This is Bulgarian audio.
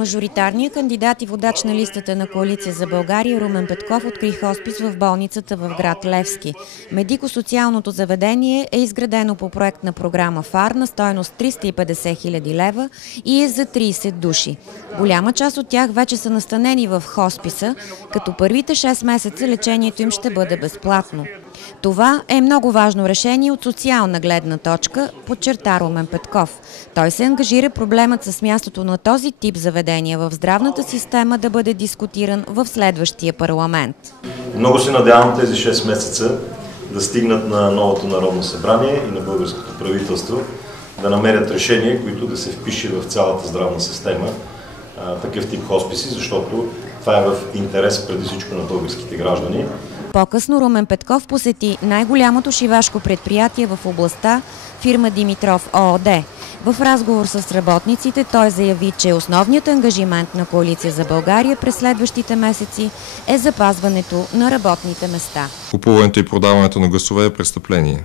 Мажоритарният кандидат и водач на листата на Коалиция за България Румен Петков откри хоспис в болницата в град Левски. Медико-социалното заведение е изградено по проектна програма ФАР на стойност 350 хиляди лева и е за 30 души. Голяма част от тях вече са настанени в хосписа, като първите 6 месеца лечението им ще бъде безплатно. Това е много важно решение от социална гледна точка, подчерта Румен Петков. Той се ангажира проблемът с мястото на този тип заведения в здравната система да бъде дискутиран в следващия парламент. Много се надявам тези 6 месеца да стигнат на новото Народно събрание и на българското правителство да намерят решение, които да се впише в цялата здравна система, такъв тип хосписи, защото това е в интерес преди всичко на българските граждани. По-късно Румен Петков посети най-голямото шивашко предприятие в областта, фирма Димитров ООД. В разговор с работниците той заяви, че основният ангажимент на Коалиция за България през следващите месеци е запазването на работните места. Купуването и продаването на гласове е престъпление.